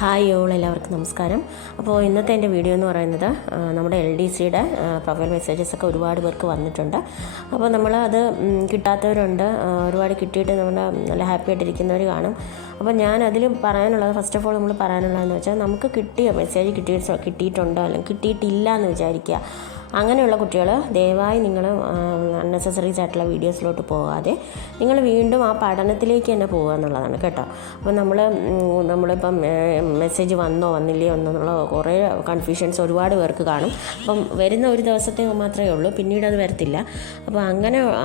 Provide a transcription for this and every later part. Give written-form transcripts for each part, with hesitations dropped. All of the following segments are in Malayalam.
ഹായ് ഓൾ, എല്ലാവർക്കും നമസ്കാരം. അപ്പോൾ ഇന്നത്തെ എൻ്റെ വീഡിയോ എന്ന് പറയുന്നത് നമ്മുടെ LDCയുടെ പ്രൊഫൈൽ മെസ്സേജസ് ഒക്കെ ഒരുപാട് പേർക്ക് വന്നിട്ടുണ്ട്. അപ്പോൾ നമ്മൾ അത് കിട്ടാത്തവരുണ്ട്, ഒരുപാട് കിട്ടിയിട്ട് നമ്മൾ നല്ല ഹാപ്പി ആയിട്ടിരിക്കുന്നവർ കാണും. അപ്പോൾ ഞാൻ അതിൽ പറയാനുള്ളത്, ഫസ്റ്റ് ഓഫ് ഓൾ നമ്മൾ പറയാനുള്ളതെന്ന് വെച്ചാൽ, നമുക്ക് കിട്ടിയ മെസ്സേജ് കിട്ടിയിട്ടുണ്ടോ അല്ലെങ്കിൽ കിട്ടിയിട്ടില്ല എന്ന് വിചാരിക്കുക. അങ്ങനെയുള്ള കുട്ടികൾ ദയവായി നിങ്ങൾ അൺനെസസറീസ് ആയിട്ടുള്ള വീഡിയോസിലോട്ട് പോകാതെ നിങ്ങൾ വീണ്ടും ആ പഠനത്തിലേക്ക് തന്നെ പോകുക എന്നുള്ളതാണ് കേട്ടോ. അപ്പോൾ നമ്മളിപ്പം മെസ്സേജ് വന്നോ വന്നില്ലയോ എന്നുള്ള കുറേ കൺഫ്യൂഷൻസ് ഒരുപാട് പേർക്ക് കാണും. അപ്പം വരുന്ന ഒരു ദിവസത്തെ മാത്രമേ ഉള്ളൂ, പിന്നീട് അത് വരത്തില്ല. അപ്പോൾ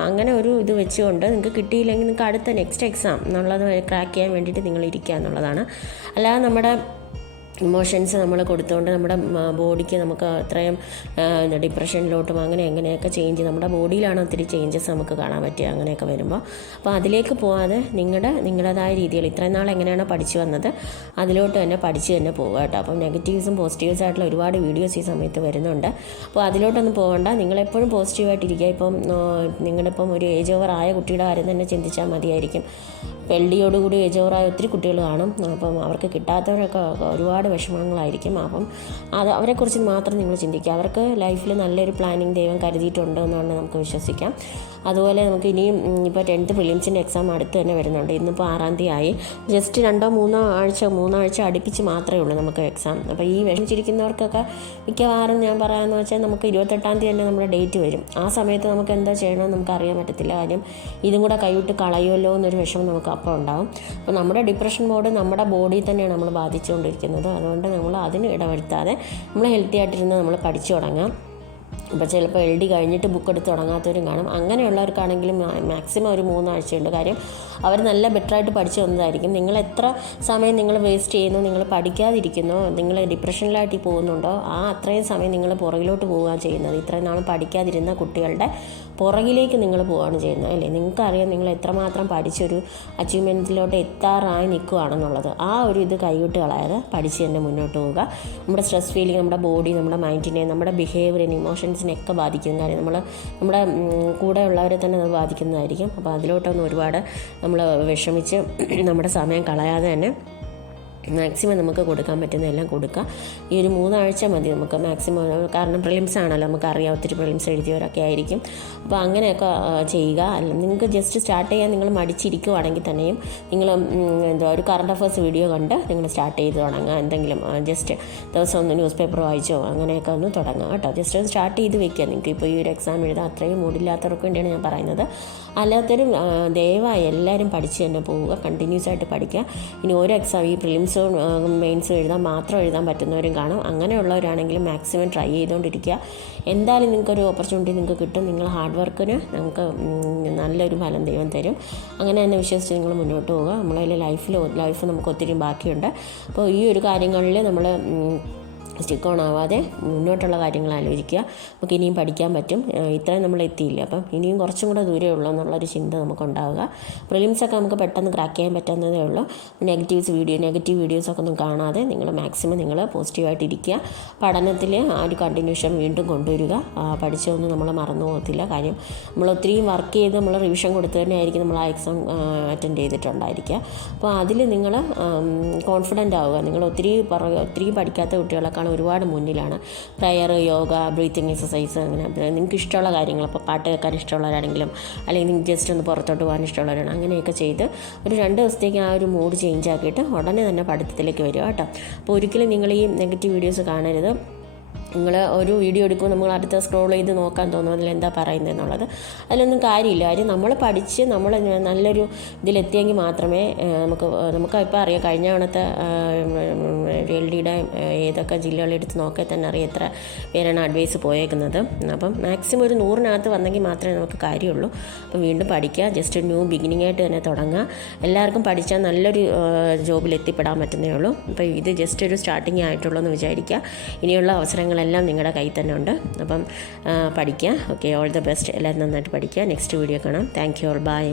അങ്ങനെ ഒരു ഇത് വെച്ചുകൊണ്ട് നിങ്ങൾക്ക് കിട്ടിയില്ലെങ്കിൽ നിങ്ങൾക്ക് അടുത്ത നെക്സ്റ്റ് എക്സാം എന്നുള്ളത് ക്രാക്ക് ചെയ്യാൻ വേണ്ടിയിട്ട് നിങ്ങൾ ഇരിക്കുക എന്നുള്ളതാണ്. അല്ലാതെ നമ്മുടെ ഇമോഷൻസ് നമ്മൾ കൊടുത്തുകൊണ്ട് നമ്മുടെ ബോഡിക്ക് നമുക്ക് അത്രയും ഡിപ്രഷനിലോട്ടും അങ്ങനെയൊക്കെ ചേഞ്ച്, നമ്മുടെ ബോഡിയിലാണ് ഒത്തിരി ചേഞ്ചസ് നമുക്ക് കാണാൻ പറ്റുക അങ്ങനെയൊക്കെ വരുമ്പോൾ. അപ്പോൾ അതിലേക്ക് പോകാതെ നിങ്ങളുടേതായ രീതിയിൽ ഇത്രയും നാൾ എങ്ങനെയാണോ പഠിച്ചു വന്നത് അതിലോട്ട് തന്നെ പഠിച്ച് തന്നെ പോകുക കേട്ടോ. അപ്പം നെഗറ്റീവ്സും പോസിറ്റീവ്സ് ആയിട്ടുള്ള ഒരുപാട് വീഡിയോസ് ഈ സമയത്ത് വരുന്നുണ്ട്. അപ്പോൾ അതിലോട്ടൊന്നും പോകണ്ട, നിങ്ങളെപ്പോഴും പോസിറ്റീവായിട്ടിരിക്കുക. ഇപ്പം നിങ്ങളിപ്പം ഒരു ഏജ് ഓവർ ആയ കുട്ടിയുടെ കാര്യം തന്നെ ചിന്തിച്ചാൽ മതിയായിരിക്കും. LDയോടുകൂടി ഏജ് ഓവറായ ഒത്തിരി കുട്ടികൾ കാണും. അപ്പം അവർക്ക് കിട്ടാത്തവരൊക്കെ ഒരുപാട് വിഷമങ്ങളായിരിക്കും. അപ്പം അവരെക്കുറിച്ച് മാത്രം നിങ്ങൾ ചിന്തിക്കുക. അവർക്ക് ലൈഫിൽ നല്ലൊരു പ്ലാനിങ് ദൈവം കരുതിയിട്ടുണ്ട് എന്നാണ് നമുക്ക് വിശ്വസിക്കാം. അതുപോലെ നമുക്ക് ഇനിയും ഇപ്പോൾ 10th പ്രിലിംസിൻ്റെ എക്സാം അടുത്ത് തന്നെ വരുന്നുണ്ട്. ഇന്നിപ്പോൾ 6-ാം തീയതി ആയി. ജസ്റ്റ് 2-3 ആഴ്ച അടുപ്പിച്ച് മാത്രമേ ഉള്ളൂ നമുക്ക് എക്സാം. അപ്പോൾ ഈ വിഷമിച്ചിരിക്കുന്നവർക്കൊക്കെ മിക്കവാറും ഞാൻ പറയാമെന്ന് വെച്ചാൽ നമുക്ക് 28-ാം തീയതി തന്നെ നമ്മുടെ ഡേറ്റ് വരും. ആ സമയത്ത് നമുക്ക് എന്താ ചെയ്യണമെന്ന് നമുക്ക് അറിയാൻ പറ്റത്തില്ല. കാര്യം ഇതും കൂടെ കൈവിട്ട് കളയുമല്ലോ എന്നൊരു വിഷമം നമുക്ക് അപ്പോൾ ഉണ്ടാകും. അപ്പോൾ നമ്മുടെ ഡിപ്രഷൻ മോഡ് നമ്മുടെ ബോഡിയിൽ തന്നെയാണ് നമ്മൾ ബാധിച്ചുകൊണ്ടിരിക്കുന്നത്. അതുകൊണ്ട് നമ്മൾ അതിന് ഇടവരുത്താതെ നമ്മൾ ഹെൽത്തി ആയിട്ടിരുന്ന് നമ്മൾ പഠിച്ചു തുടങ്ങാം. അപ്പോൾ ചിലപ്പോൾ LD കഴിഞ്ഞിട്ട് ബുക്ക് എടുത്ത് തുടങ്ങാത്തവരും കാണും. അങ്ങനെയുള്ളവർക്കാണെങ്കിലും മാക്സിമം ഒരു 3 ആഴ്ചയുണ്ട്. കാര്യം അവർ നല്ല ബെറ്ററായിട്ട് പഠിച്ചു വന്നതായിരിക്കും. നിങ്ങൾ എത്ര സമയം നിങ്ങൾ വേസ്റ്റ് ചെയ്യുന്നു, നിങ്ങൾ പഠിക്കാതിരിക്കുന്നോ, നിങ്ങൾ ഡിപ്രഷനിലായിട്ട് പോകുന്നുണ്ടോ, അത്രയും സമയം നിങ്ങൾ പുറകിലോട്ട് പോവുകയാണ് ചെയ്യുന്നത്. ഇത്രയും നാൾ പഠിക്കാതിരുന്ന കുട്ടികളുടെ പുറകിലേക്ക് നിങ്ങൾ പോവുകയാണ് ചെയ്യുന്നത്, അല്ലേ? നിങ്ങൾക്കറിയാം നിങ്ങൾ എത്രമാത്രം പഠിച്ചൊരു അച്ചീവ്മെൻറ്റിലോട്ട് എത്താറായി നിൽക്കുകയാണെന്നുള്ളത്. ആ ഒരു ഇത് കൈവിട്ട് കളയാതെ പഠിച്ച് തന്നെ മുന്നോട്ട് പോവുക. നമ്മുടെ സ്ട്രെസ് ഫീലിംഗ് നമ്മുടെ ബോഡി, നമ്മുടെ മൈൻഡിനെ, നമ്മുടെ ബിഹേവിയറിനെ, ഇമോഷൻസിനെയൊക്കെ ബാധിക്കുന്ന കാര്യം നമ്മുടെ കൂടെ ഉള്ളവരെ തന്നെ അത് ബാധിക്കുന്നതായിരിക്കും. അപ്പോൾ അതിലോട്ടൊന്നും ഒരുപാട് നമ്മൾ വിഷമിച്ച് നമ്മുടെ സമയം കളയാതെ തന്നെ മാക്സിമം നമുക്ക് കൊടുക്കാൻ പറ്റുന്നതെല്ലാം കൊടുക്കുക. ഈ ഒരു 3 ആഴ്ച മതി നമുക്ക് മാക്സിമം. കാരണം പ്രിലിംസ് ആണല്ലോ, നമുക്കറിയാം ഒത്തിരി പ്രിലിംസ് എഴുതിയവരൊക്കെ ആയിരിക്കും. അപ്പോൾ അങ്ങനെയൊക്കെ ചെയ്യുക. അല്ല നിങ്ങൾക്ക് ജസ്റ്റ് സ്റ്റാർട്ട് ചെയ്യാൻ നിങ്ങൾ മടിച്ചിരിക്കുവാണെങ്കിൽ തന്നെയും നിങ്ങൾ ഒരു കറണ്ട് അഫയേഴ്സ് വീഡിയോ കണ്ട് നിങ്ങൾ സ്റ്റാർട്ട് ചെയ്ത് തുടങ്ങുക. എന്തെങ്കിലും ജസ്റ്റ് ദിവസം ഒന്ന് ന്യൂസ് പേപ്പർ വായിച്ചോ അങ്ങനെയൊക്കെ ഒന്ന് തുടങ്ങുക കേട്ടോ. ജസ്റ്റ് ഒന്ന് സ്റ്റാർട്ട് ചെയ്ത് വെക്കുക. നിങ്ങൾക്ക് ഇപ്പോൾ ഈ ഒരു എക്സാം എഴുതാൻ അത്രയും മൂടില്ലാത്തവർക്ക് വേണ്ടിയാണ് ഞാൻ പറയുന്നത്. അല്ലാത്തവരും ദയവായി എല്ലാവരും പഠിച്ച് തന്നെ പോവുക, കണ്ടിന്യൂസ് ആയിട്ട് പഠിക്കുക. ഇനി ഓരോ എക്സാം ഈ പ്രിലിംസ് മെയിൻസും മാത്രം എഴുതാൻ പറ്റുന്നവരും കാണും. അങ്ങനെയുള്ളവരാണെങ്കിലും മാക്സിമം ട്രൈ ചെയ്തുകൊണ്ടിരിക്കുക. എന്തായാലും നിങ്ങൾക്കൊരു ഓപ്പർച്യൂണിറ്റി നിങ്ങൾക്ക് കിട്ടും. നിങ്ങൾ ഹാർഡ് വർക്കിന് നമുക്ക് നല്ലൊരു ഫലം ദൈവം തരും. അങ്ങനെ തന്നെ വിശ്വസിച്ച് നിങ്ങൾ മുന്നോട്ട് പോവുക. നമ്മളതിൽ ലൈഫ് നമുക്ക് ഒത്തിരി ബാക്കിയുണ്ട്. അപ്പോൾ ഈ ഒരു കാര്യങ്ങളിൽ നമ്മൾ സ്റ്റിക്ക് ഓൺ ആവാതെ മുന്നോട്ടുള്ള കാര്യങ്ങൾ ആലോചിക്കുക. നമുക്ക് ഇനിയും പഠിക്കാൻ പറ്റും, ഇത്രയും നമ്മൾ എത്തിയില്ല, അപ്പം ഇനിയും കുറച്ചും കൂടെ ദൂരമേ ഉള്ളൂ എന്നുള്ളൊരു ചിന്ത നമുക്കുണ്ടാവുക. പ്രിലിംസൊക്കെ നമുക്ക് പെട്ടെന്ന് ക്രാക്ക് ചെയ്യാൻ പറ്റുന്നതേ ഉള്ളൂ. നെഗറ്റീവ് വീഡിയോസൊക്കെ ഒന്നും കാണാതെ നിങ്ങൾ മാക്സിമം നിങ്ങൾ പോസിറ്റീവായിട്ടിരിക്കുക. പഠനത്തിൽ ആ ഒരു കണ്ടിന്യൂഷൻ വീണ്ടും കൊണ്ടുവരിക. പഠിച്ചതൊന്നും നമ്മൾ മറന്നു പോകത്തില്ല. കാര്യം നമ്മൾ ഒത്തിരി വർക്ക് ചെയ്ത് നമ്മൾ റിവിഷൻ കൊടുത്തു തന്നെ ആയിരിക്കും നമ്മൾ ആ എക്സാം അറ്റൻഡ് ചെയ്തിട്ടുണ്ടായിരിക്കുക. അപ്പോൾ അതിൽ നിങ്ങൾ കോൺഫിഡൻ്റ് ആവുക. നിങ്ങൾ ഒത്തിരി പഠിക്കാത്ത കുട്ടികളൊക്കെ ഒരുപാട് മുന്നിലാണ്. പ്രയർ, യോഗ, ബ്രീത്തിങ് എക്സസൈസ്, അങ്ങനെ നിങ്ങൾക്ക് ഇഷ്ടമുള്ള കാര്യങ്ങൾ, ഇപ്പോൾ പാട്ട് കേൾക്കാൻ ഇഷ്ടമുള്ളവരാണെങ്കിലും അല്ലെങ്കിൽ നിങ്ങൾക്ക് ജസ്റ്റ് ഒന്ന് പുറത്തോട്ട് പോകാൻ ഇഷ്ടമുള്ളവരാണ്, അങ്ങനെയൊക്കെ ചെയ്ത് ഒരു 2 ദിവസത്തേക്ക് ആ ഒരു മൂഡ് ചേഞ്ച് ആക്കിയിട്ട് ഉടനെ തന്നെ പഠിത്തത്തിലേക്ക് വരിക കേട്ടോ. അപ്പോൾ ഒരിക്കലും നിങ്ങൾ ഈ നെഗറ്റീവ് വീഡിയോസ് കാണരുത്. നിങ്ങൾ ഒരു വീഡിയോ എടുക്കുമ്പോൾ നമ്മൾ അടുത്ത സ്ക്രോൾ ചെയ്ത് നോക്കാൻ തോന്നും അതിലെന്താ പറയുന്നത് എന്നുള്ളത്. അതിലൊന്നും കാര്യമില്ല. കാര്യം നമ്മൾ പഠിച്ച് നമ്മൾ നല്ലൊരു ഇതിലെത്തിയെങ്കിൽ മാത്രമേ നമുക്ക് ഇപ്പോൾ അറിയാം. കഴിഞ്ഞ തവണത്തെ LDയുടെ ഏതൊക്കെ ജില്ലകളെടുത്ത് നോക്കിയാൽ തന്നെ അറിയാം എത്ര പേരാണ് അഡ്വൈസ് പോയേക്കുന്നത്. അപ്പം മാക്സിമം ഒരു 100-നകത്ത് വന്നെങ്കിൽ മാത്രമേ നമുക്ക് കാര്യമുള്ളൂ. അപ്പം വീണ്ടും പഠിക്കുക. ജസ്റ്റ് ന്യൂ ബിഗിനിങ് ആയിട്ട് തന്നെ തുടങ്ങുക. എല്ലാവർക്കും പഠിച്ചാൽ നല്ലൊരു ജോബിൽ എത്തിപ്പെടാൻ പറ്റുന്നേ ഉള്ളൂ. അപ്പോൾ ഇത് ജസ്റ്റ് ഒരു സ്റ്റാർട്ടിങ് ആയിട്ടുള്ളൂ എന്ന് വിചാരിക്കുക. ഇനിയുള്ള അവസരങ്ങളെല്ലാം നിങ്ങളുടെ കയ്യിൽ തന്നെ ഉണ്ട്. അപ്പം പഠിക്കുക. Okay, all the best. എല്ലാവരും നന്നായിട്ട് പഠിക്കുക. നെക്സ്റ്റ് വീഡിയോ കാണാം. Thank you all. ബൈ.